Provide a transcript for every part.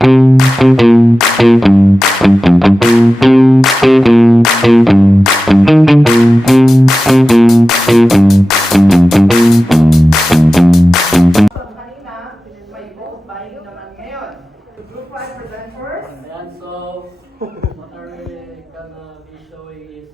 What are we gonna be showing is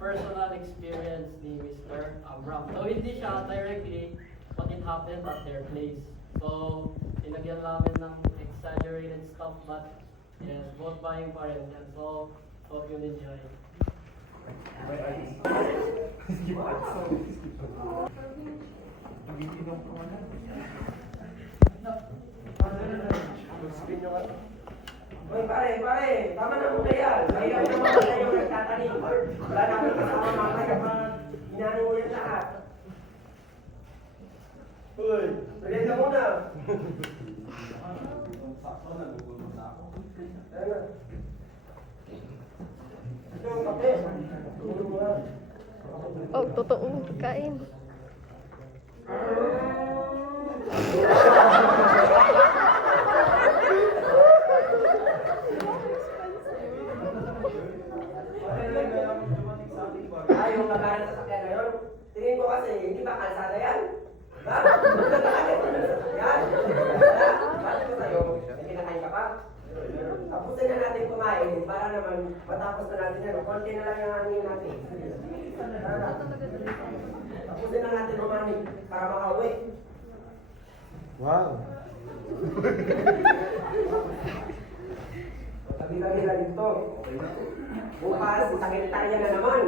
personal experience ni Mr. Abram. So hindi siya directly, but it happened at their place. So tinagyan namin ng exaggerated stuff, but yes, both buying pa rin. And so, hope you enjoy. Uy, pare, tama na muna yan. Mahirap naman tayo nagtatanim. Wala namin kasama mamaya pag inano mo yan lahat. Uy, ulit na muna. Sakto na, gugulo na ako. Ito yung kape. Gugulo mo na. Oh, totoo. Kain. Yung magaling sa sakyan ngayon, tingin ko kasi, hindi ba kalsada yan? Ha? Nagkakalit mo na sa sakyan? Bakit ko sa'yo, may kinakain ka pa? Tapusin na natin kumain para naman matapos na natin yan. Konti na lang yung hangin natin. Tapusin na natin umamig para makauwi. Wow! Tabi-tabi na dito. Bukas, sakit-tarya na naman.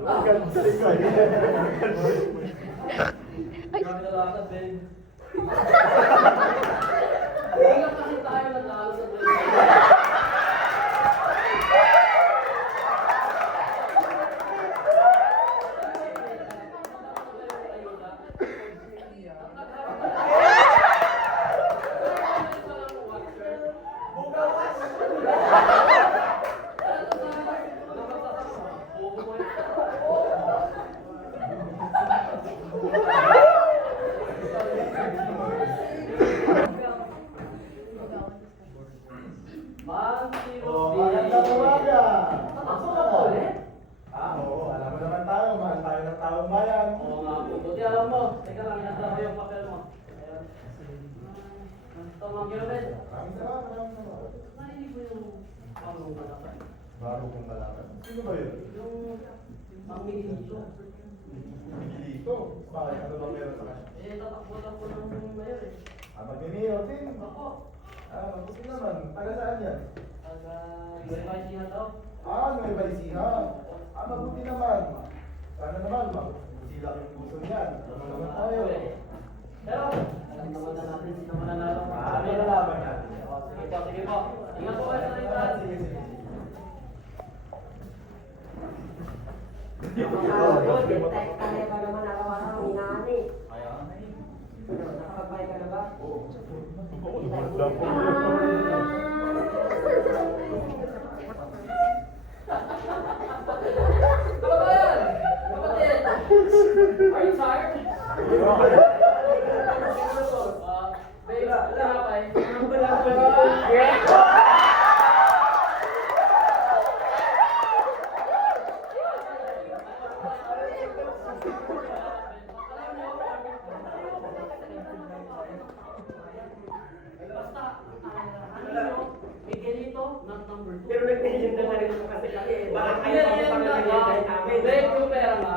Ang ganda rin ko eh. Grabe na lakad, Ben. Ingat kasi tayo natalo sa play. Oh, magandang umaga! Tatakbo ka pa ulit? Oo, alam mo naman tayo, mahal tayo ng taong bayan. Oo nga po. Buti alam mo. Teka lang, inasama yung papel mo. Ayan. Ito mga kilomit. Maraming salamat, maraming salamat. Narinig mo yung pangong kalaban. Bago kong kalaban. Sino ba yun? Yung pangmigilito. Dito. Bakit? Ano ba meron sa kanya? Tatakbo ng mayor eh. Magmimiyo din. Ako. Mabuti naman. Taga saan yan? Nueva Ecija daw. Nueva Ecija. Mabuti naman. Sana naman, magsilak yung puso niyan. Ano naman tayo? Pero, alam naman na natin sino mananalo. Ano na laban natin? Sige po. Ingat po kayo sa litan. Sige, sige, sige. Kaya pa naman araw-araw, hinahani. Kaya nga eh. Nakakabay ka na ba? Oo. Gumanda po. Kababayan! Kapatid! Are you tired? Babe, tinapay. Basta, ano nyo, Miguelito, not number 2. Pero nag-legenda na rin kasi kami. Baka kayo pa Yan kami na nag-legenda namin. Babe, yung pera nga.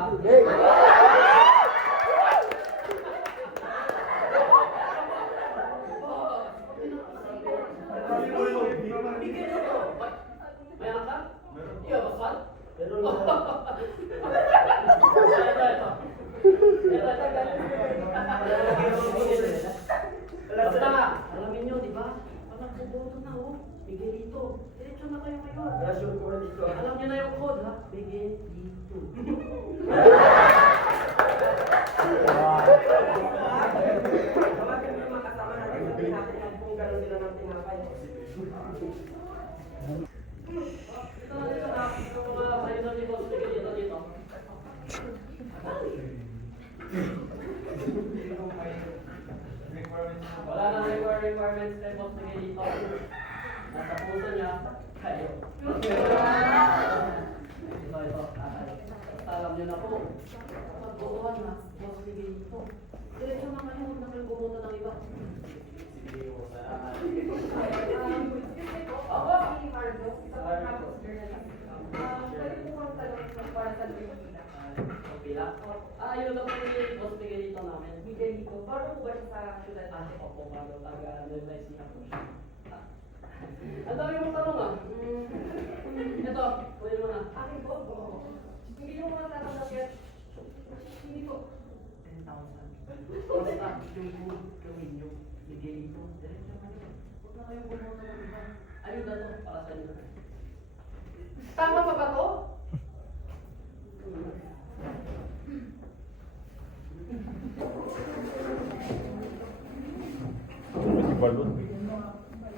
Meron ka? Iya, basal? Pero na. Basta, alamin nyo, di ba? Pag nagboboto na, oh, Miguelito. Diretso na kayo ngayon. Reaction ko na dito. Alam nyo na yung code, ha? Miguelito. Tawagin mo yung mga kasama natin. Sabihin natin kung gano'n sila ng tinapay. Dito na dito na. Ito mga sayo ni Boss Miguelito dito. performance kay Boss Miguelito. Nasa puso niya, kayo. Ito, tatay. Basta alam niyo na po, kapag buuan na, Boss Miguelito. Diretso na kayo, huwag na kayo bumuto ng iba. Sige po, salamat. Ako, Si Margo, isa pa tapos journalist. Pwede po kang tanong para sa Pilipinas. Pila? Yun lang po yung Boss Miguelito namin. Miguelito, bago po ba siya sa syudad? Opo, bago taga Nueva Ecija po siya. Ang dami mong tanong ah. Ito, kunin mo na. Akin po, hindi mo muna tatanggap yan. Hindi po. 10,000. Basta yung gawin nyo, Miguelito, diretso na yun. Huwag na kayong bumoto ng iba. Ayun na to, para sa inyo. Tama pa ba to?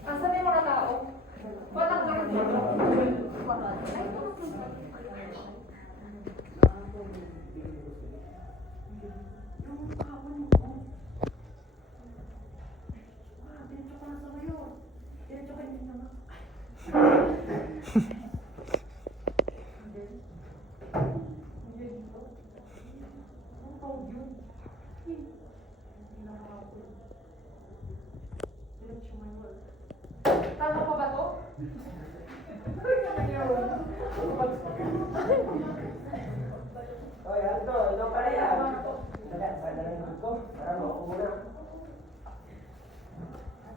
Asan yung mga tao? Ba't ang gawin dito? Tama pa ba to? Oh, yan to. Ito pala yan. Dali ko. Para mo muna.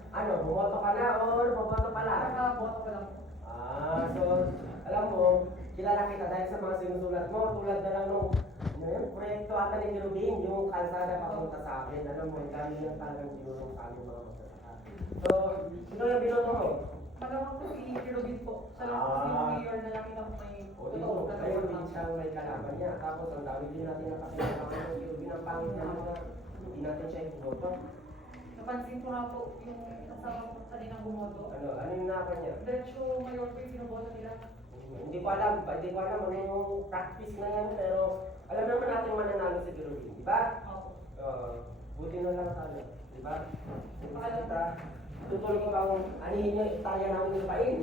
Ano, bumoto ka na o bumoto pala? Nakaboto ko lang. So, alam mo, kilala kita dahil sa mga sinusulat mo. Tulad na lang nung proyekto ata ni Kirubin, yung kalsada papunta sa akin. Alam mo, ang dami nang talagang tinulong sa amin mga magsasaka. So, sino yung binoto mo? Malamang po si Kirubin po. Siya lang po si mayor na nakita ko may O dito, ngayon din siyang may kalaban niya. Tapos ang dami din natin nakakilala ng Kirubin ang pangit niya na hindi natin siya ibumoto. Napansin ko nga po yung kasama ko kaninang bumoto. Ano yung napa niya? Diretso mayor po yung sinuboto nila. Hindi ko alam ano yung practice na yan, pero alam naman natin mananalo si Kirubin, di ba? Opo. Buti na lang tayo, di ba? Kita, tutuloy ko bang anihin nyo Italia namin lupain?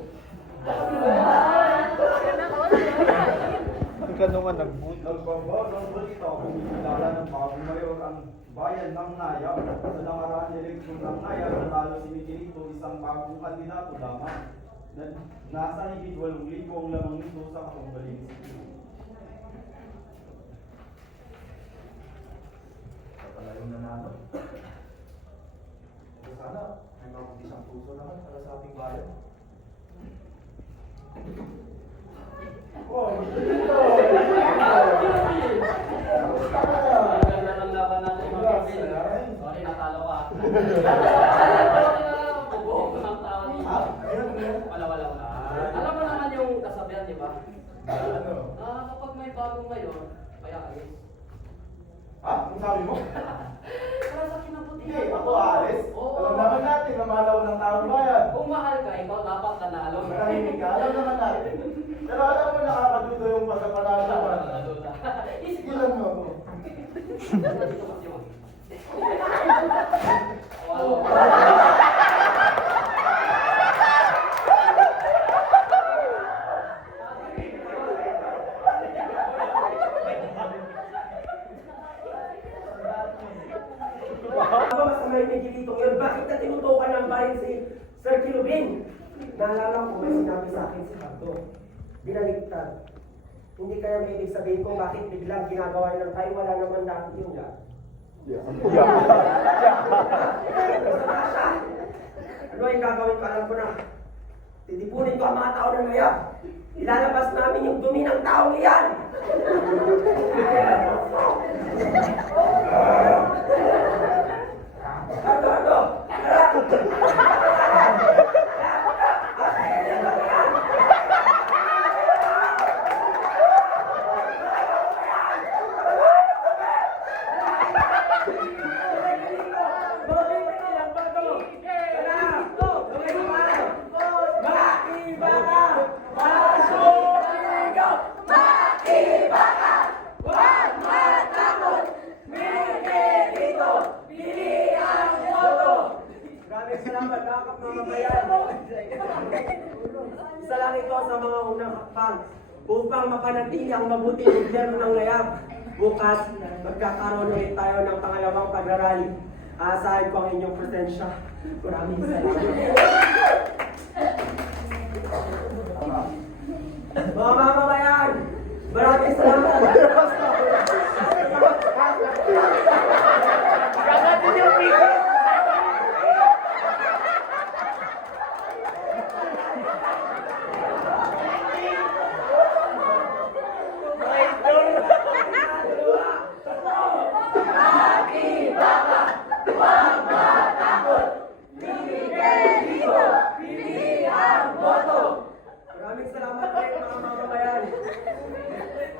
Nagbabaw ng balita kung kilala ng bagong mayor ang bayan ng Naya. Sa nakaraang eleksyon ng Naya, nanalo si Miguelito, isang bagong kandidato lamang. Nasa higit 8,000 ang lamang nito sa Katumbaling City. Pala yung nanalo. Sana may mabubisang puso naman para sa ating bayan. Oh, Ang ganda ng laban natin mga kapatid. Sorry, natalo ka. Bubuhok ko ng tao dito. Wala. Alam mo naman yung kasabihan, di ba? Ano? Kapag may bagong mayor, kaya alis. Kung sabi mo? Para sa kinabutihan. Hindi, ako alis. Oo. Alam naman natin na mahalaw ng taong bayan. Kung mahal ka, ikaw dapat nanalo. Manahimik ka, alam naman natin. Pero alam mo, nakakadudo yung pagkapanalo naman. Isip mo Ilan mo ako? Dito kasi mo. Wow. Ano masama yung Miguelito yun? Bakit na tinutukan ng baril si Sir Kirubin? Naalala ko may sinabi sa akin si Pardo. Binaliktad. Hindi kaya may ibig sabihin kung bakit biglang ginagawa ng tayo, wala naman dati yun yan. Ano yung gagawin ko? Alam ko na. Titipunin ko ang mga tao ng ngayon. Ilalabas namin yung dumi ng taong iyan. Ano? Makiba ka! hakbang upang mapanatili ang mabuting gobyerno ng NAYAB. Bukas, magkakaroon ulit tayo ng pangalawang pag-arali. Aasahin ko ang inyong presensya. Maraming salamat. Mga mamamayan, maraming salamat. Maraming salamat din mga mamamayan.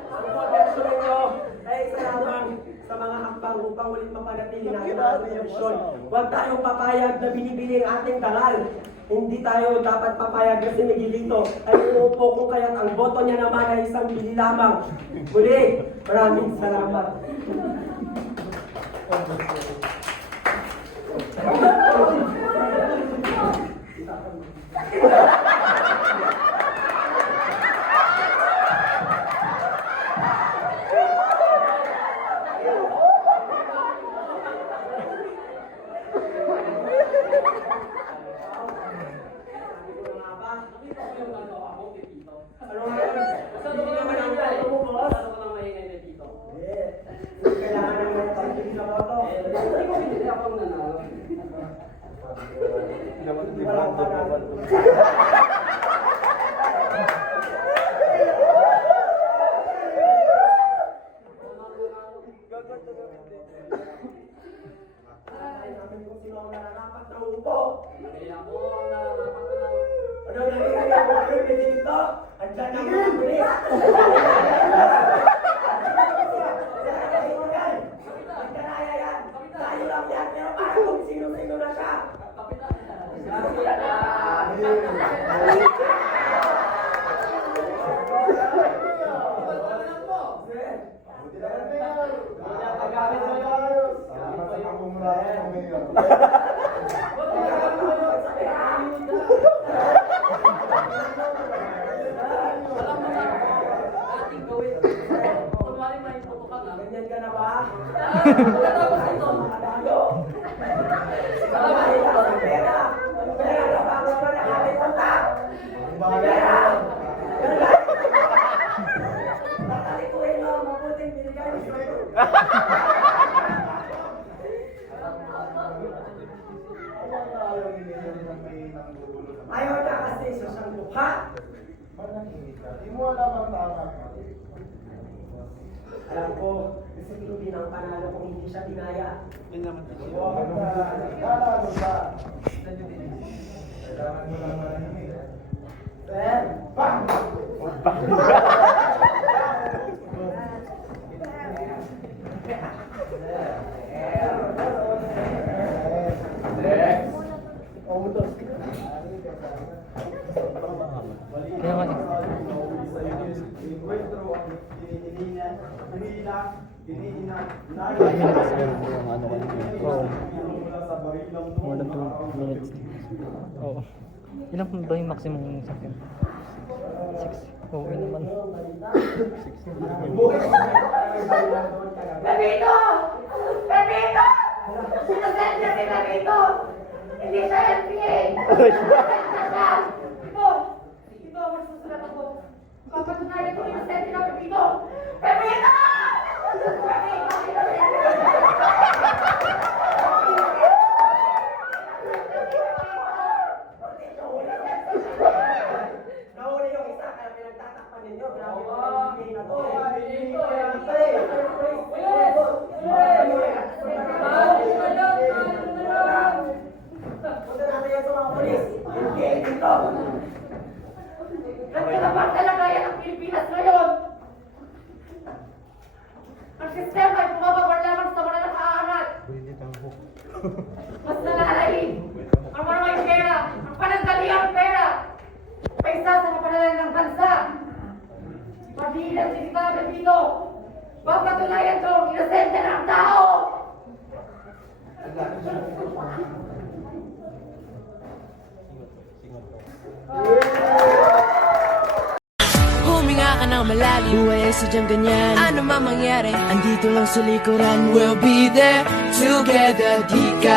Ang proteksyon ninyo ay isa lamang sa mga hakbang upang ulit mapanatili natin ang resolusyon. Huwag tayong papayag na binibili ang ating dangal. Hindi tayo dapat papayag na si Miguelito ay uupo kung kaya't ang boto niya naman ay isang bili lamang. Muli, maraming salamat. Ano nga yun? Hindi naman ang boto mo, boss. Kailangan ng mga pagpili na boto. Wala pa na. Ay, namin kung sino ang nararapat na upo. Ano nangyayari mo kayo dito? Andiyan ang mga pulis. Magkaraya yan. Tayo lang yan. Pero para kung sino-sino na siya. Ganyan ka na ba? Nakatago. Salamat sa pera. Pera na ba ako na nakalipunta? Pera! Tatalikuin mo ang mabuting binigay mo sa'yo. Ayaw na kasi sa siyang mukha. Alam ko, kasi hindi nang panalo kung hindi siya dinaya. Sir, bang! More than 2 minutes. Oo. Ilan ba yung maximum sa akin? 6. Oo, yun naman. 6. Pepito! Pepito! Sinasend niya si Pepito! Hindi siya NPA! Ito! Ito, magsusulat ako. Papatunayan ko yung send niya Pepito! Pepito! Nahuli yung isa, kaya pinagtatakpan ninyo. Grabe yung pinagigay na to. Punta natin yan sa mga polis. Pinagigay dito. Nagkalaman talaga yan ang Pilipinas ngayon! Ang sistema ay bumabagwar lamang sa mga nakaangat! Mas nalalahim ang maraming pera, ang panandaliang pera, kaysa sa kapanalan ng bansa. Padilan si Isabel dito, papatunayan ko ang inosente ng tao! ng malalim. Buhay ay sadyang ganyan, ano man mangyari, andito lang sa likuran. We'll be there together, di ka